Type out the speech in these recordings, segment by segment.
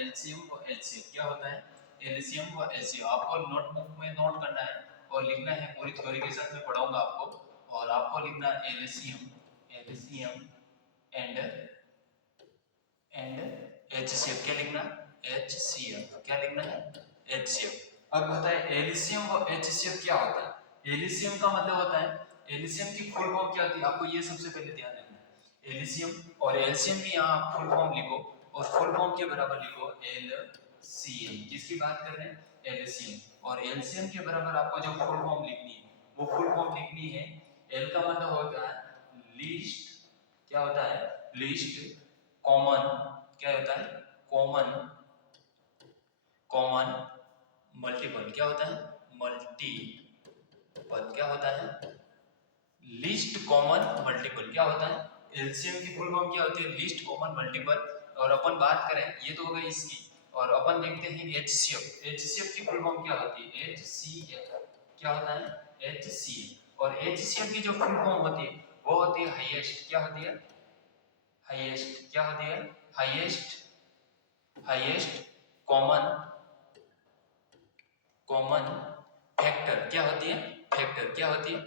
LCM व HCF. क्या होता है एलसीएम व एचसीएफ, आपको नोटबुक में नोट करना है और लिखना है, पूरी थ्योरी के साथ मैं पढ़ाऊंगा आपको। और आपको लिखना है एलसीएम एंड एचसीएफ। क्या लिखना एचसीएफ, क्या लिखना है एचसीएफ। अब होता है एलसीएम व एचसीएफ क्या होता है। एलसीएम का मतलब होता है, एलसीएम की फुल फॉर्म क्या होती है, आपको ये सबसे पहले ध्यान रखना है। एलसीएम और एलसीएम की यहाँ फुल फॉर्म लिखो और फुल फॉर्म के बराबर लिखो एलसीएम। किसकी बात कर रहे हैं एलसीएम। और एलसीएम के बराबर आपको जो फुल फॉर्म लिखनी है वो फुल फॉर्म लिखनी है, एल का मतलब होता है लीस्ट, क्या होता है लीस्ट कॉमन, क्या होता है कॉमन मल्टीपल, क्या होता है मल्टीपल, क्या होता है लीस्ट कॉमन मल्टीपल। क्या होता है एलसीएम की फुल फॉर्म क्या होती है लीस्ट कॉमन मल्टीपल। और अपन बात करें ये तो हो गई इसकी, और अपन देखते हैं एचसीएफ। एचसीएफ की फुल फॉर्म क्या होती है एचसीएफ, क्या होता है एचसीएफ। और एचसीएफ की जो फुल फॉर्म होती है वो होती है हाईएस्ट, क्या होती है हाईएस्ट, क्या होती है हाईएस्ट कॉमन फैक्टर। क्या होती है फैक्टर, क्या होती है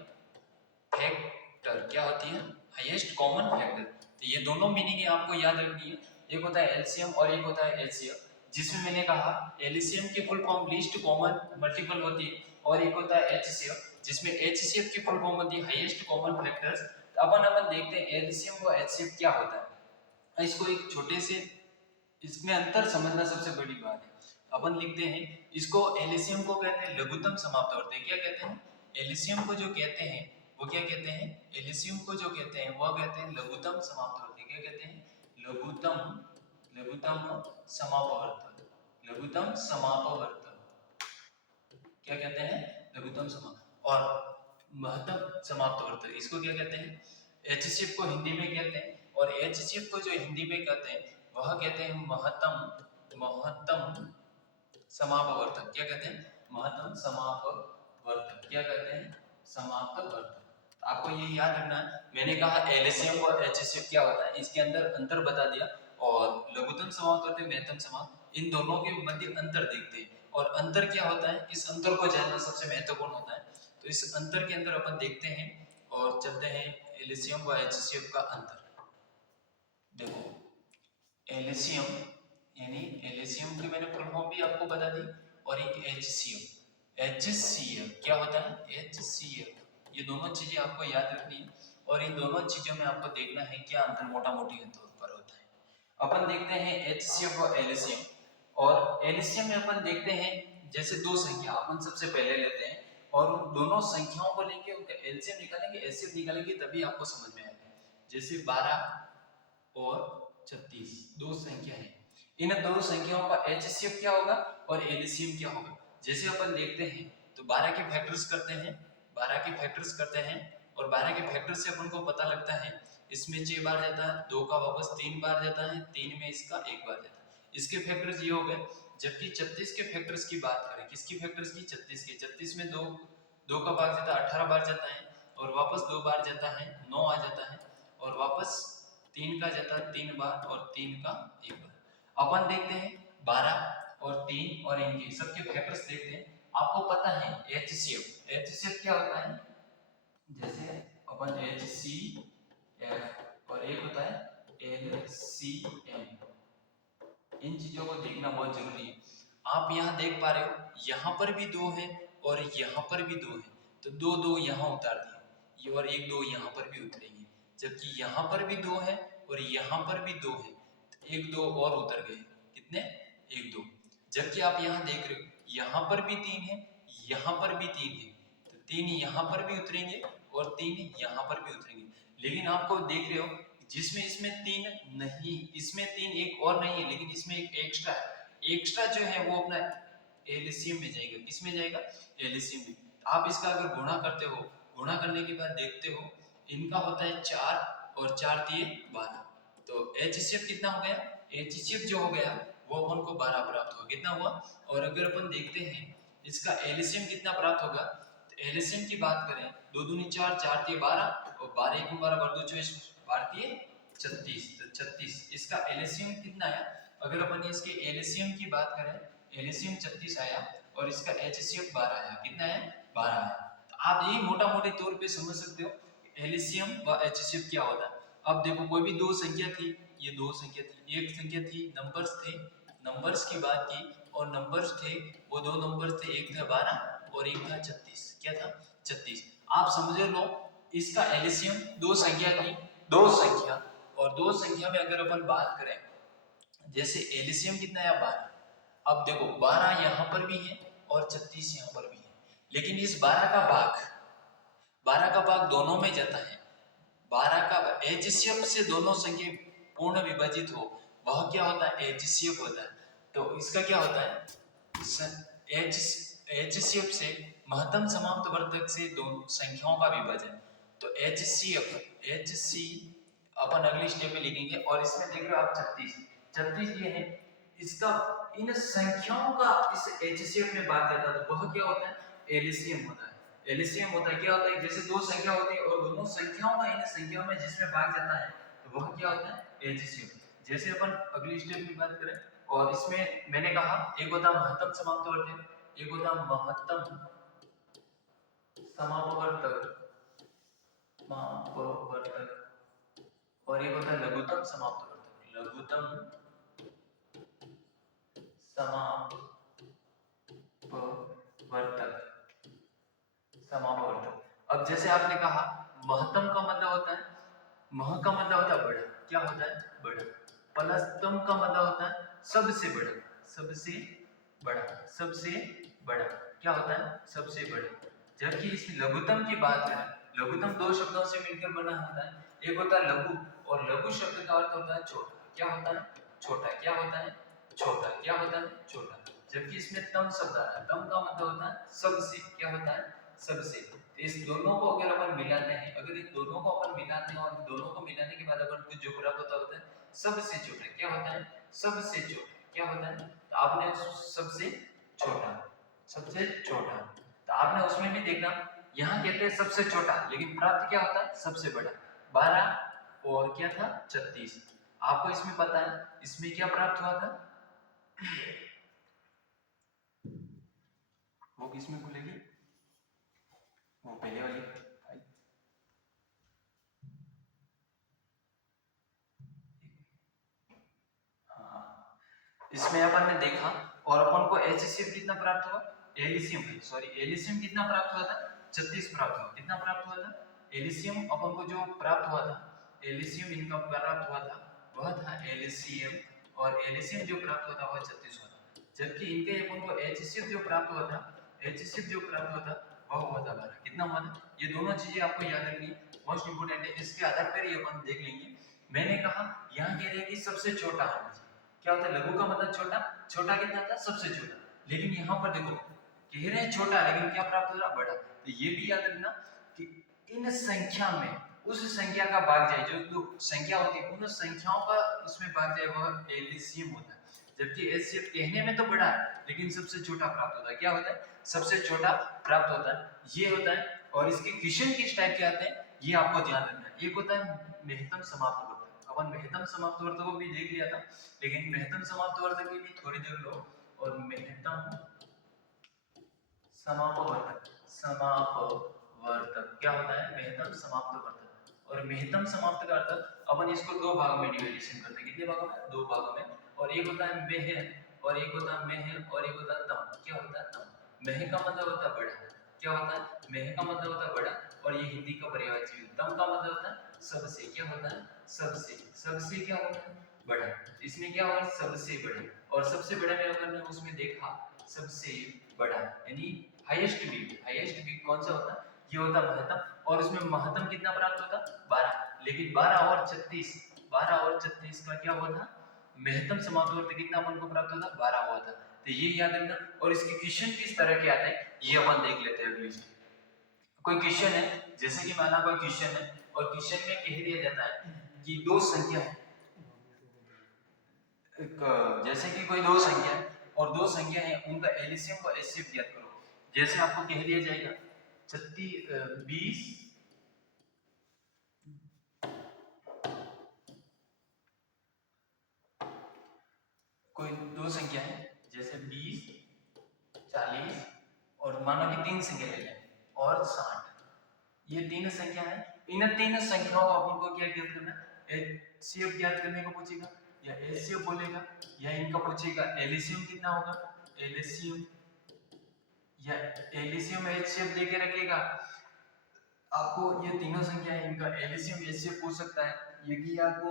फैक्टर, क्या होती है हाईएस्ट कॉमन फैक्टर। तो ये दोनों मीनिंग आपको याद रखनी है, एक होता है एलसीएम और एक होता है एचसीएफ। जिसमें मैंने कहा एलसीएम की full form least common multiple होती है, और एक होता है एचसीएफ जिसमें एचसीएफ की फुल फॉर्म होती है हाईएस्ट कॉमन फैक्टर्स। अपन देखते हैं एलसीएम व एचसीएफ क्या होता है। इसको एक छोटे से, इसमें अंतर समझना सबसे बड़ी बात है। अपन लिखते हैं इसको, एलसीएम को कहते हैं लघुत्तम समाप्त आवर्ती। क्या कहते हैं एलसीएम को जो कहते हैं वो क्या कहते हैं एलसीएम को जो कहते हैं वह कहते हैं लघुत्तम समाप्त आवर्ती। क्या कहते हैं लघुत्तम समापवर्तक, लघुत्तम समापवर्तक, क्या कहते हैं लघुत्तम समाप्त। और महत्तम समाप्तवर्तक इसको क्या कहते हैं एचसीएफ को हिंदी में कहते हैं, और एचसीएफ को जो हिंदी में कहते हैं वह कहते हैं महत्तम समापवर्तक। क्या कहते हैं महत्तम समापवर्तक, क्या कहते हैं समापवर्तक। आपको ये याद रखना है, मैंने कहा एलसीएम और एचसीएफ क्या होता है, इसके अंदर अंतर बता दिया। और लघुत्तम समापवर्तक महत्तम समाप, इन दोनों के मध्य अंतर देखते हैं। और अंतर क्या होता है, इस अंतर को जानना सबसे महत्वपूर्ण होता है। तो इस अंतर के अंदर अपन देखते हैं और चलते हैं एलसीएम व एचसीएफ का अंतर। देखो एलसीएम यानी एलसीएम की मैंने फुल फॉर्म भी आपको बता दी, और एक एचसीएफ क्या होता है एचसीएफ। ये दोनों चीजें आपको याद रखनी है, और इन दोनों चीजों में आपको देखना है क्या अंतर मोटा मोटी तौर पर होता है। अपन देखते हैं एचसीएफ और एलसीएम। और एलसीएम में अपन देखते हैं जैसे दो संख्या अपन सबसे पहले लेते हैं और उन दोनों संख्याओं को लेके उनका एलसीएम निकालेंगे एचसीएफ निकालेंगे, तभी आपको समझ में आएगा। जैसे 12 और 36 दो संख्या है, इन दो संख्याओं का एचसीएफ क्या होगा और एलसीएम क्या होगा। जैसे अपन देखते हैं तो 12 के फैक्टर्स करते हैं, 12 के फैक्टर्स करते हैं, और 12 के फैक्टर से अपन को पता लगता है इसमें 6 बार जाता है, 2 का वापस 3 बार जाता है, 3 में इसका 1 बार जाता है, इसके फैक्टर्स ये हो गए। जबकि 36 के फैक्टर्स की बात करें, किसकी फैक्टर्स की 36 के, 36 में 2 का भाग जाता है 18 बार जाता है, और वापस 2 बार जाता है 9 आ जाता है, और वापस 3 का जाता है 3 बार, और 3 का 1 बार। अपन देखते हैं 12 और 3 और इनके सबके फैक्टर्स देखते हैं। आपको पता है एचसीएफ, एचसीएफ क्या होता है, जैसे अपन एचसीएफ और एक होता है एलसीएम, इन चीजों को देखना बहुत जरूरी है। आप यहाँ देख पा रहे हो यहाँ पर भी 2 है और यहाँ पर भी 2 है, तो 2 2 यहाँ उतार दिए, ये और 1 2 यहाँ पर भी उतरेंगे। जबकि यहाँ पर भी 2 है और यहाँ पर भी 2 है, तो 1 2 और उतर गए, कितने 1 2। जबकि आप यहाँ देख रहे हो यहाँ पर भी 3 है, यहाँ पर भी 3 है, तो 3 यहाँ पर भी उतरेंगे और 3 यहाँ पर भी उतरेंगे। लेकिन आपको देख रहे हो जिसमें इसमें 3 नहीं, इसमें 3 एक और नहीं है, लेकिन इसमें एक एक्स्ट्रा है। एक्स्ट्रा जो है वो अपना एलसीएम में जाएगा, किस में जाएगा एलसीएम में। आप इसका अगर गुणा करते हो, गुणा करने के बाद देखते हो इनका होता है 4 और 4 दिए 12, तो एचसीएफ कितना हो गया, एचसीएफ जो हो गया वो अपन को 12 प्राप्त हुआ, कितना हुआ। और अगर अपन देखते हैं इसका एलसीएम कितना प्राप्त होगा, तो एलसीएम की बात करें 2 दूनी 4, 4 दिए 12, और 12 1 12 12 24 12 36, तो 36 इसका एलसीएम कितना आया। अगर अपन इसके एलसीएम की बात करें, एलसीएम 36 आया और इसका एचसीएफ 12 आया। कितना है? 12 आया। तो आप ये मोटा मोटे तौर पे समझ सकते हो एलसीएम व एचसीएफ क्या होता है। अब देखो कोई भी दो संख्या थी, ये दो संख्या थी, एक संख्या थी, नंबर्स थे, नंबर्स की बात की और नंबर्स थे, वो दो नंबर्स थे, एक था 12 और एक था 36। क्या था? 36। आप समझ लो इसका एलसीएम दो संख्या की, दो संख्या और दो संख्या में अगर अपन बात करें, जैसे एलसीएम कितना है? 12। अब देखो 12 यहाँ पर भी है और 36 यहाँ पर भी है, लेकिन इस 12 का भाग, 12 का भाग दोनों में जाता है। 12 का एचसीएफ से दोनों संख्या पूर्ण विभाजित हो, वह क्या होता है? एचसीएफ होता है। तो इसका क्या होता है? एचसीएफ से महत्तम समाप्त वर्तक से दोनों संख्याओं का विभाजन। तो एचसीएफ, एचसी अपन अगली स्टेप में लिखेंगे। और इसमें देख रहे हो आप 36, 36 ये है, इसका इन संख्याओं का इस एचसीएफ में भाग जाता है, तो वह क्या होता है? एलसीएम होता है। एलसीएम होता है, क्या होता है? जैसे दो संख्या होती है और दोनों संख्याओं का इन संख्याओं में जिसमें भाग जाता है, तो वह क्या होता है? एचसीएफ। जैसे अपन अगली स्टेप की बात करें, और इसमें मैंने कहा एक होता महत्तम समाप्तवर्तक, एक होता महत्तम समापवर्तक, और एक होता है लघुत्तम समाप्तवर्तक, लघुत्तम समापवर्तक। अब जैसे आपने कहा महत्तम का मतलब होता है, मह का मतलब होता है बड़ा, क्या होता है? बड़ा। प्लस तम का मतलब होता है सबसे बड़ा, सबसे बड़ा, सबसे बड़ा, क्या होता है? सबसे बड़ा। जबकि इस लघुत्तम की बात करें, लघुत्तम दो शब्दों से मिलकर बना होता है, एक होता है लघु, और लघु शब्द का अर्थ होता है छोटा। क्या होता है? छोटा। क्या होता है? छोटा। क्या होता है? छोटा। जबकि इसमें तम शब्द आता है, तम का मतलब होता है सबसे। क्या होता है? सबसे। इस दोनों को अगर अपन मिलाते हैं, अगर इन दोनों को अपन मिलाते हैं और दोनों को मिलाने के बाद अपन को जो प्राप्त होता है सबसे छोटा। क्या होता है? सबसे छोटा। क्या होता है? तो आपने सबसे छोटा, सबसे छोटा, तो आपने उसमें भी देखा, यहाँ कहते हैं सबसे छोटा, लेकिन प्राप्त क्या होता है? सबसे बड़ा। 12 और क्या था? 36। आपको इसमें पता है इसमें क्या प्राप्त हुआ था? वो किसमें खुलेगी? वो पहले वाली। इसमें अपन ने देखा और अपन को एचसीएफ कितना प्राप्त हुआ? एलसीएम, सॉरी, एलसीएम कितना प्राप्त हुआ था? 36 प्राप्त हुआ। कितना प्राप्त हुआ था? एलसीएम अपन को जो प्राप्त हुआ था, एलसीएम इनका प्राप्त हुआ था, वह था एलसीएम, और एलसीएम जो प्राप्त हुआ था वह 36 हुआ था। जबकि इनके अपन को एचसीएफ जो प्राप्त हुआ था, एचसीएफ जो प्राप्त हुआ था वह हुआ था 12। कितना हुआ था? ये दोनों चीजें आपको याद रखनी मोस्ट इंपोर्टेंट है, इसके आधार पर ही अपन देख लेंगे। मैंने कहा यहाँ कह रहे हैं कि सबसे छोटा होना चाहिए। क्या होता है? लघु का मतलब छोटा, छोटा कितना था? सबसे छोटा। लेकिन यहाँ पर देखो कह रहे हैं छोटा, लेकिन क्या प्राप्त हो रहा? बड़ा। तो ये भी याद रखना कि इन संख्या में उस संख्या का भाग जाए, जो संख्या होती है उन संख्याओं का उसमें भाग जाए, वह एलसीएम होता है। जबकि एचसीएफ कहने में तो बड़ा है, लेकिन सबसे छोटा प्राप्त होता है। क्या होता है? सबसे छोटा प्राप्त होता है, ये होता है। और इसके क्वेश्चन किस टाइप के आते हैं ये आपको ध्यान रखना है। एक होता है महत्तम समाप्त वर्तक, अपन महत्तम समाप्त वर्तक को भी देख लिया था, लेकिन महत्तम समाप्त वर्तक की भी थोड़ी देर लो। और महत्तम समापवर्तक, समापवर्तक क्या होता है? महत्तम समाप्त वर्तक। और महत्तम समाप्त का अर्थ अपन इसको दो भागों में डिवाइडेशन करते हैं। कितने भागों में? दो भागों में। और एक होता है मेह और एक होता है मेह और एक होता है तम। क्या होता है? तम। मेह का मतलब होता है बड़ा। क्या होता है? मेह का मतलब होता है बड़ा, और ये हिंदी का पर्यायवाची है। तम का मतलब होता है सबसे। क्या होता है? सबसे। सबसे क्या होता है? बड़ा। इसमें क्या होगा? सबसे बड़ा। और सबसे बड़ा में अगर मैं उसमें देखा सबसे बड़ा यानी हाईएस्ट बिग, हाईएस्ट बिग कौन सा होता है? ये होता है महत्तम। और उसमें महत्तम कितना प्राप्त होता? 12। लेकिन 12 और 36, 12 और 36 का क्या हुआ था? महत्तम समाप्त वर्त कितना अपन को प्राप्त होता? 12 हुआ था। तो ये याद रखना। और इसके क्वेश्चन किस तरह के आते हैं ये अपन देख लेते हैं अगली। कोई क्वेश्चन है, जैसे कि माना कोई क्वेश्चन है और क्वेश्चन में कह दिया जाता है कि दो संख्या है, जैसे कि कोई दो संख्या है और दो संख्या है, उनका एलसीएम और एचसीएफ ज्ञात करो। जैसे आपको कह दिया जाएगा 20, संख्या है, जैसे 20, 40 और मानो कि 3 संख्या ले लें और 60, ये 3 संख्या है। इन 3 संख्याओं को अपन को क्या ज्ञात करना है, एचसीएफ ज्ञात करने को पूछेगा या एचसीएफ बोलेगा, या इनका पूछेगा एलसीएम कितना होगा, एलसीएम या एलसीएम एचसीएफ देके रखेगा। आपको ये तीनों संख्या है, इनका एलसीएम एचसीएफ पूछ सकता है। यदि आपको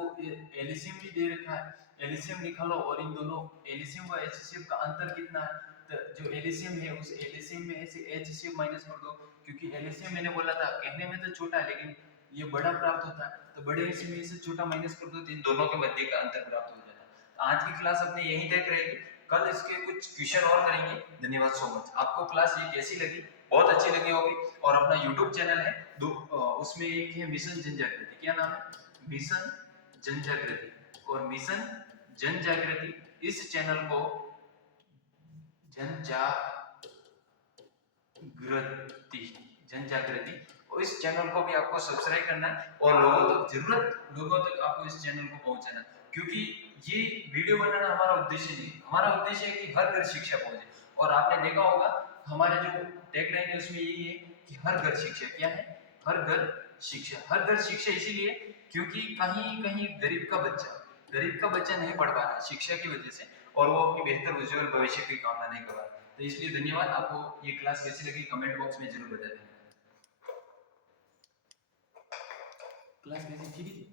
एलसीएम भी दे रखा है, एलसीएम निकालो और इन दोनों एलसीएम व एचसीएफ का अंतर कितना है, तो जो एलसीएम है उस एलसीएम में से एचसीएफ माइनस कर दो, क्योंकि एलसीएम मैंने बोला था कहने में तो छोटा है लेकिन ये बड़ा प्राप्त होता है, तो बड़े में से छोटा माइनस कर दो तो इन दोनों के मध्य का अंतर प्राप्त हो जाता है। आज की क्लास अपने यहीं तक रहेगी, कल इसके कुछ क्वेश्चन और करेंगे। धन्यवाद सो मच। आपको क्लास ये कैसी लगी, बहुत अच्छी लगी होगी। और अपना YouTube चैनल है उसमें एक है मिशन जन जागृति, क्या नाम है, मिशन जन जागृति, और मिशन जन जागृति इस चैनल को जन जागृति और इस चैनल को भी आपको सब्सक्राइब करना है और जरूरत लोगों तक आपको इस चैनल को पहुंचाना, क्योंकि ये वीडियो बनाना हमारा उद्देश्य नहीं, हमारा उद्देश्य है कि हर घर शिक्षा पहुंचे। और आपने देखा होगा हमारे जो टैगलाइन है उसमें यही है कि हर घर शिक्षा, क्या है, हर घर शिक्षा। हर घर शिक्षा इसीलिए क्योंकि कहीं कहीं गरीब का बच्चा नहीं पढ़ पा रहा है शिक्षा की वजह से, और वो अपनी बेहतर उज्जवल भविष्य की कामना नहीं कर रहा है। तो इसलिए धन्यवाद। आपको ये क्लास कैसी लगी कमेंट बॉक्स में जरूर बता देना। क्लास कैसी थी?